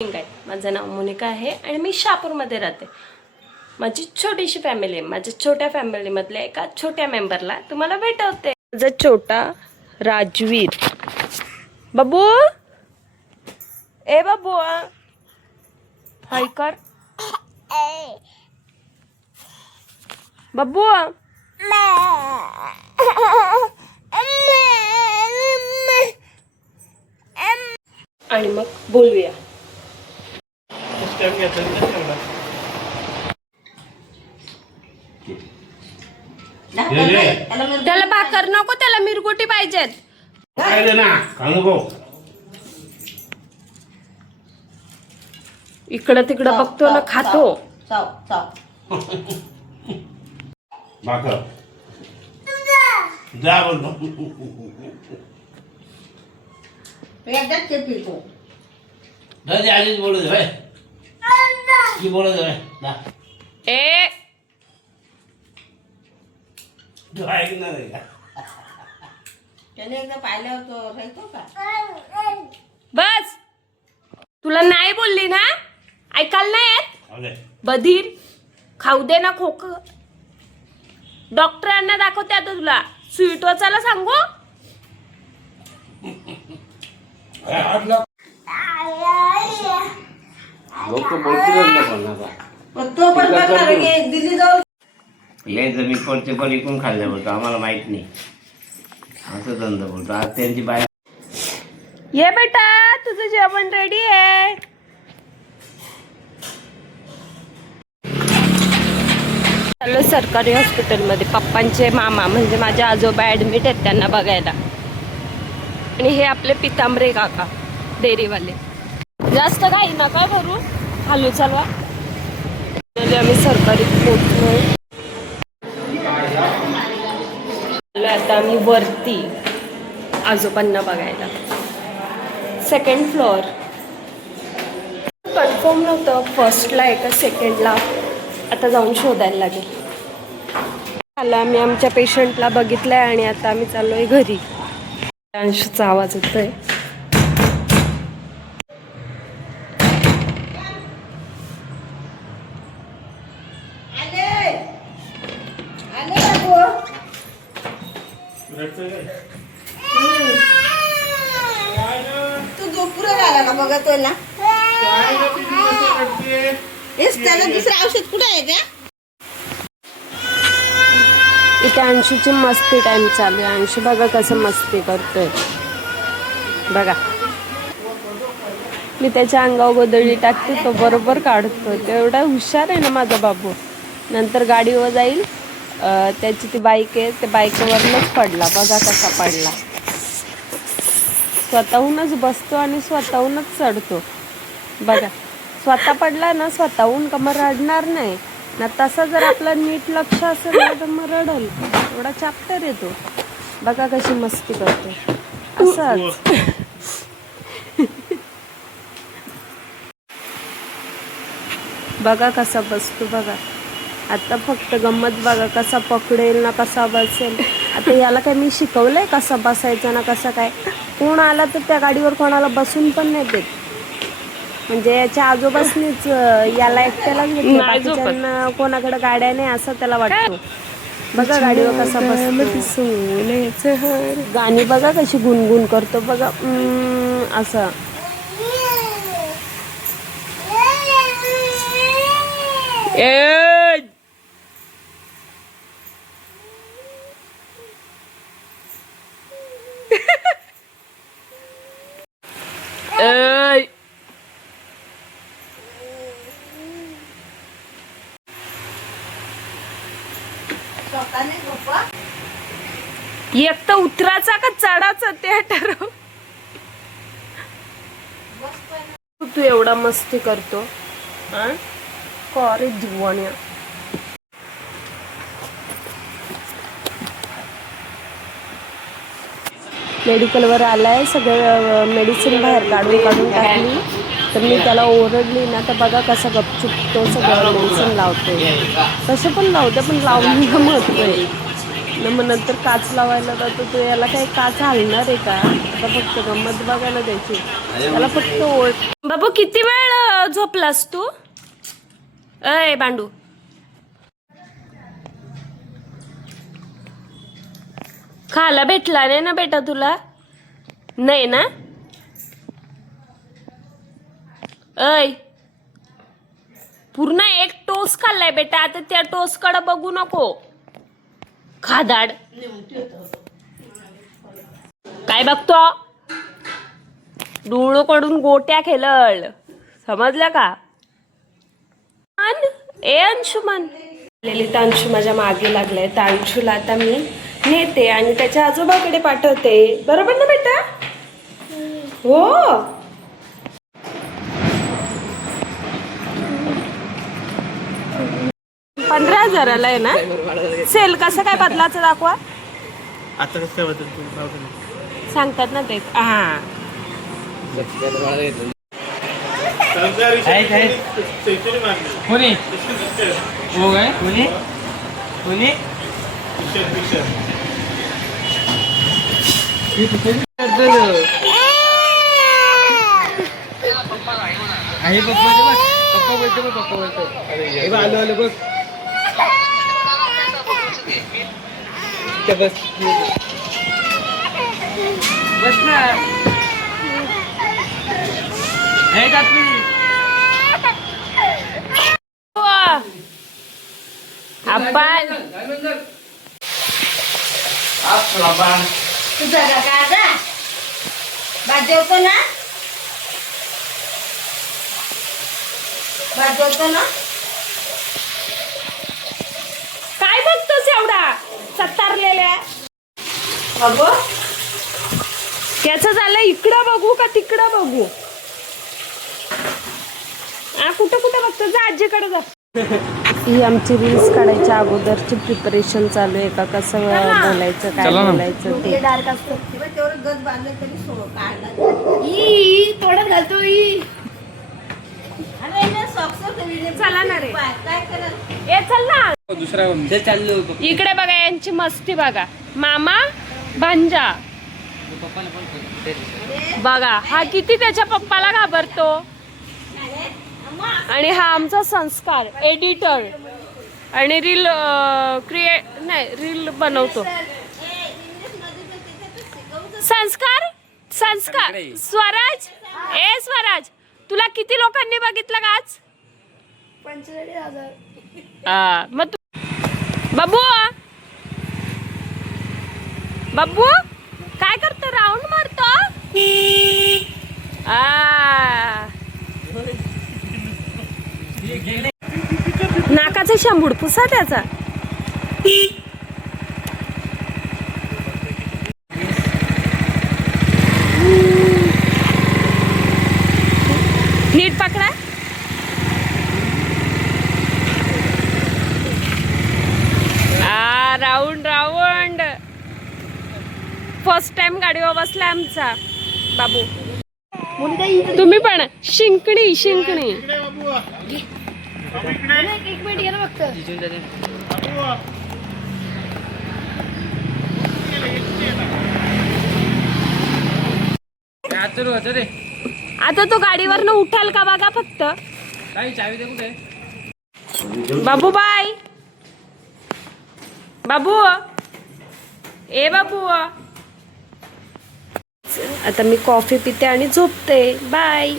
काय माझं नाव मोनिका आहे आणि मी शहापूरमध्ये राहते. माझी छोटीशी फॅमिली आहे. माझ्या छोट्या फॅमिलीमधल्या एका छोट्या मेंबरला तुम्हाला भेटवते. माझा छोटा राजवीर. बाबू, ए बाबू, हाय कर. बाबू, आणि मग बोलूया. त्याला भाकर नको, त्याला मिरगुटी पाहिजेत. इकडं तिकडं बघतो ना, खातो. बस, तुला नाही बोलली ना, ऐकायला नाही येत. बधीर, खाऊ दे ना खोक. डॉक्टरांना दाखवते आता तुला. सुई टोचायला सांगू. मी कोणते पण इकून खाल्ले बोलतो, आम्हाला माहित नाही असं धंदा बोलतो. आज त्यांची बाय. ये बेटा, तुझं जेवण रेडी आहे. चालू सरकारी हॉस्पिटलमध्ये. पप्पांचे मामा म्हणजे माझे आजोबा ॲडमिट आहेत त्यांना बघायला. आणि हे आपले पितांबरे काका डेअरीवाले. जास्त काही नका भरू, हालू चालवा. आम्ही सरकारी पोहोचलो. आता आम्ही वरती आजोबांना बघायला. Second floor. कन्फर्म नव्हतं फर्स्टला आहे का सेकंडला. आता जाऊन शोधायला लागेल. आला आम्ही आमच्या पेशंटला बघितलंय आणि आता आम्ही चाललोय घरी. अंशूचा आवाज येतोय. तू झोपुरा झाला ना बघतोय ना. त्याला दुसरं औषध कुठं आहे का? इथे अंशूची मस्ती टाइम चालू आहे. अंशू बघा कसं मस्ती करतोय बघा. मी त्याच्या अंगावर गोदडी टाकते, तो बरोबर काढतोय. तो एवढा हुशार आहे ना माझा बाबू. नंतर गाडीवर जाईल. त्याची ती बाईक आहे, त्या बाईकवरनच पडला. बघा कसा पडला. स्वतःहूनच बसतो आणि स्वतःहूनच चढतो बघा. स्वतः पडला ना, स्वतःहून का मग रडणार नाही ना. तसा जर आपलं नीट लक्ष असेल ना तर मग रडल. एवढा चॅप्टर येतो बघा कशी मस्ती करतो. असंच बघा कसा बसतो बघा. आता फक्त गंमत बघा कसा पकडेल ना, कसा बसेल. आता याला काय मी शिकवलंय कसा बसायचं ना कसं काय. कोण आला तर त्या गाडीवर कोणाला बसून पण नाही देत. म्हणजे याच्या आजोबासनीच याला एकट्यालाच घेतलं, बाकीच्यांना कोणाकडे गाड्या नाही असं त्याला वाटतो. बघा गाडीवर कसा बसतो. गाणी बघा कशी गुणगुण करतो बघा. असं एक तर उतराचा का चढाचा ते ठरव. तू एवढा मस्ती करतो कॉलेज जुवाण्या. मेडिकलवर आलाय. सगळं मेडिसिन बाहेर काढून टाकली. तर मी त्याला ओरडली ना तर बघा कसा गपचूप तो सगळं मेडिसिन लावतोय. तसं पण लावते, पण लावून महत्व आहे. मग नंतर काच लावायला जातो तो, याला काही काच हलणार आहे का? आता फक्त गंमत बघायला द्यायची त्याला फक्त ओळ. बाबू किती वेळ झोपलास तू? अय बांडू, खायला भेटला नाही ना बेटा तुला? नाही ना? अय पूर्ण एक टोस खाल्लाय बेटा, आता त्या टोस कडे बघू नको. खादाड काय बघतो? डोळं कडून गोट्या खेळल, समजलं का? ए अंशुमन, तर अंशू माझ्या मागे लागलाय. तर अंशूला आता मी नेते आणि त्याच्या आजोबाकडे पाठवते, बरोबर ना बेटा? हो. 15,000 आहे ना सेल? कसं काय बदलाचं दाखवा आता कसं काय बदल सांगतात ना ते. हा कोणी हो काय कोणी कोणी आहे पप्पा बोलतो पप्पा बोलतो अरे आलो आलो बघ बस बस ना आपण तुझा दादा भात जेवतो ना? भात जेवतो ना? काय बघतोस एवढा सत्तारलेल्या? अगो त्याचं झालं इकडं बघू का तिकडं बघू? कुठं कुठं बघतो? जा आजीकडे जा. ही आमची रील्स काढायच्या अगोदरची प्रिपरेशन चालू आहे का, कसं बोलायचं काय बोलायचं ते. तेवढं गज बांधलं तरी सोड काढला. तोडत घालतो चला ना रे, काय करत? ए चल ना. दुसरा चाललो इकडे बघा यांची मस्ती बघा. मामा भांजा बघा, हा किती त्याच्या पप्पाला घाबरतो. आणि हा आमचा संस्कार एडिटर आणि रील रील बनवतो. संस्कार संस्कार स्वराज, ए स्वराज तुला किती लोकांनी बघितलं का आज? 45,000. मग तू बाबू बाबू काय करतो? राऊंड मारतो. नाकाचा शांबूड पुसा त्याचा. नीट पकडा. Round round. फर्स्ट टाइम गाडीवर बसला आमचा बाबू. तुम्ही पण शिंकणी शिंकणी. एक मिनिट घे ना फक्त. आता तो गाडीवरनं उठाल का बघा फक्त. चावी दे कुठे? बाबू बाय. बाबू ए बाबू, आता मी कॉफी पिते आणि झोपते. बाय.